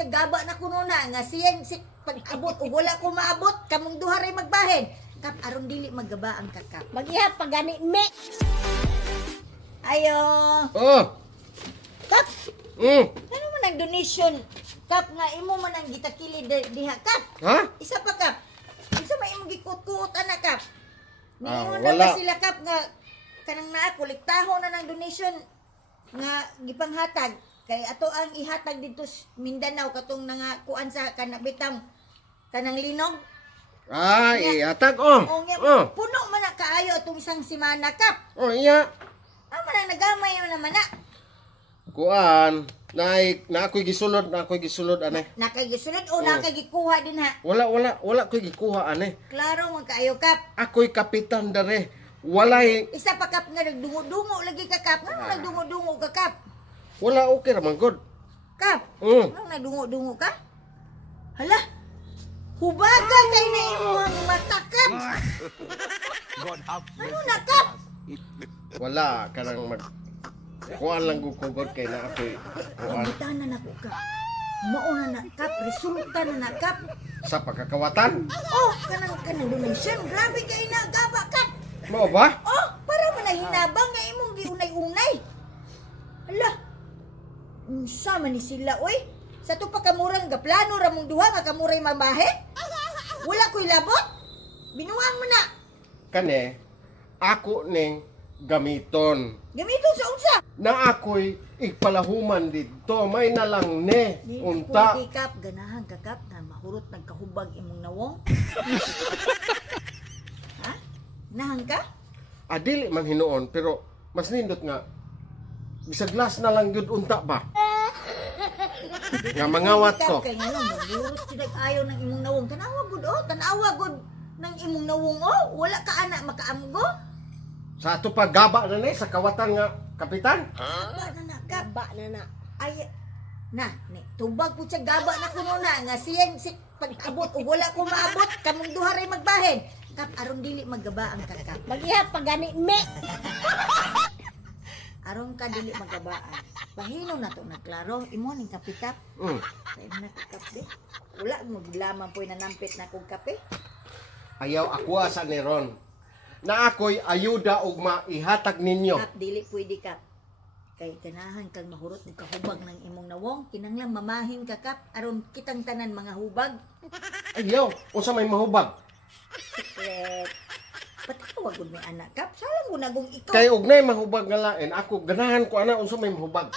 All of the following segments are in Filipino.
siya gaba na kuno na nga siyan si pag-abot ug wala ko maabot kamong duha ray magbahin. Kap aron dili maggaba ang kakap. Mag-ihap pag gani me. Ayo. Oh. Kap, Mm. ano man ang donation? Kap nga imo man ang gitakili diha kap. Ha? Isa pa kap. Isa pa imong gikut-kuot ana kap. Niingon wala. na sila kap nga kanang naa kolektaho na ng donation nga gipanghatag kay ato ang ihatag dito sa Mindanao katong nga kuan sa kanabitang kanang linog. Iatag oh. O nga Oh. puno man na kaayo atong isang semana kap. Oh, iya. Amo nang nagamay naman na. Kuan, na ako'y gisulod ane. Nakagisunod o nakagikuha din ha. Wala ko'y gikuha ane. Klaro man kaayo kap. Ako'y kapitan dare. Walay, Isa pa kap nga nagdungo-dungo lagi ka kap. Nga nagdungo-dungo ka kap. wala okay ra man god. Kap. Mm. Nga nagdungo-dungo ka. Hala. Hubaga kay na imong mata kap. Ano na kap? Wala kanang mag kuan lang gugod kay na ako'y kuan Pagbitan na nako kap. Mauna na kap. Resulta na na kap. sa pagkakawatan. Oh, kanang donation. Grabe kay na gaba kap. Mao ba? Oh, para man na hinabang nga imong giunay-unay. Hala. Unsa man ni sila oy? Sa to pa kamurang gaplano ra mong duha nga kamuray mabahe? Wala ko'y labot. Binuang mo na. Kane ako ning gamiton Gamiton sa unsa? na ako'y ipalahuman dito may nalang ne unta. Pwede kap ganahan ka kap na mahurot nagkahubag imong nawong. Ha? Nahan ka? Adili man hinuon pero mas nindot nga bisag glass na lang gyud unta ba. Nga mangawat ko. Kay ngano mahurot sila ayaw ng imong nawong. Tanawa gud oh, tanawa gud ng imong nawong oh. Wala ka ana makaamgo. Sa ato pa gaba na ni sa kawatan nga kapitan. Gaba na na kap. Gaba na na. Ay na ni tubag po siya gaba na kuno na nga siyan si pag-abot ug wala ko maabot kamong duha ray magbahin. Kap aron dili maggaba ang kakap. Mag-ihap pag gani me. Aron ka dili maggabaan. Pahino na to nagklaro imo ning kapitap. Mm. Sa imo na kakap di. Wala mo gilaman po'y nanampit na kong kape. Ayaw ako sa ni Ron na ako'y ayuda ug maihatag ninyo. Kap dili pwede kap. Kay ganahan kang mahurot ng kahubag ng imong nawong kinanglang mamahin ka kap aron kitang tanan mga hubag. Ayaw, unsa may mahubag? Secret. Patawag gud may anak kap. Salang mo nagong ikaw. Kay ugnay mahubag nga lain, ako ganahan ko ana unsa may mahubag.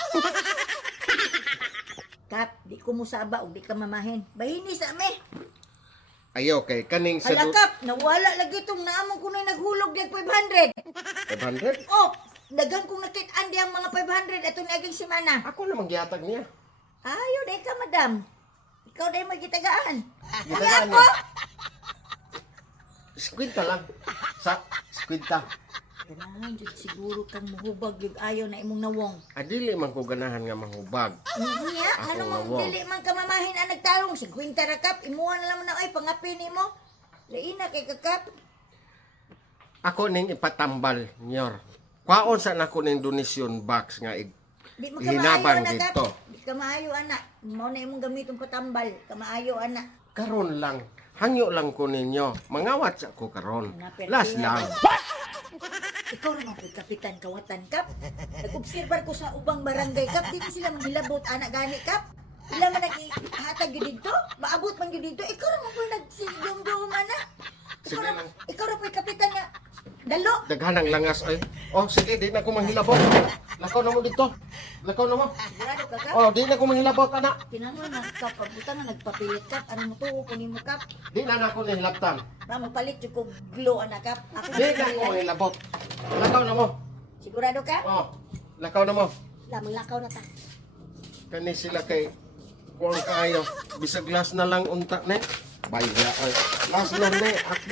Kap, di ko mo saba og di ka mamahin. Bahini sa ame. Ayaw kay kaning sa Hala kap, nawala lagi itong naamong kunay naghulog diag 500. 500. Oh, daghang kong nakit-an di ang mga 500 atong naging semana. Ako na maggihatag niya. Ayo day ka madam. Ikaw day magitagaan. Gitagaan Ako? Skwinta lang. Sa skwinta. Ganahan jud siguro kang muhubag yung ayaw na imong nawong. Adili man ko ganahan nga mahubag. Niya, Ako ano mong nawong. dili man ka mamahin ang nagtarong 50 ra kap, imuha na lang na ay pangapi nimo. Laina kay kakap. Ako ning ipatambal nyor. Kwaon sa nako ning donation box nga Di mo ka Hinabang maayo na dito. kap. Di ka maayo ana. Mao na imong gamitong patambal. Ka maayo ana. karon lang. Hangyo lang ko ninyo. Mangawat sa ko karon. Napertihan Last lang. Ikaw naman po, Kapitan Kawatan Kap. Nag-obserbar ko sa ubang barangay Kap. Di sila manghilabot anak gani Kap. Ila man nag-hatag yun dito. Maabot man yun dito. Ikaw naman po nagsigdom-dom ana. Sige lang. Ikaw na po Kapitan nga. Dalo. Daghanang langas ay. Oh, sige, di na ko manghilabot. Lakaw na mo dito. Lakaw na mo. Sigurado ka Kap. Oh, di na ko manghilabot, anak. Tinanong na Kap. Pagbutan na nagpapilit Kap. Ano mo to? Kunin mo Kap. Di na ako nihilabtan. Na magpalit yung kong glow anak Kap. Ako Di na ko manghilabot. Lakaw na mo. Sigurado ka? Oh, lakaw na mo. Lamang lakaw na ta. Kani sila kay kuang kayo. Bisag glass na lang unta ne. Bayra ay. Last lang ne. Ako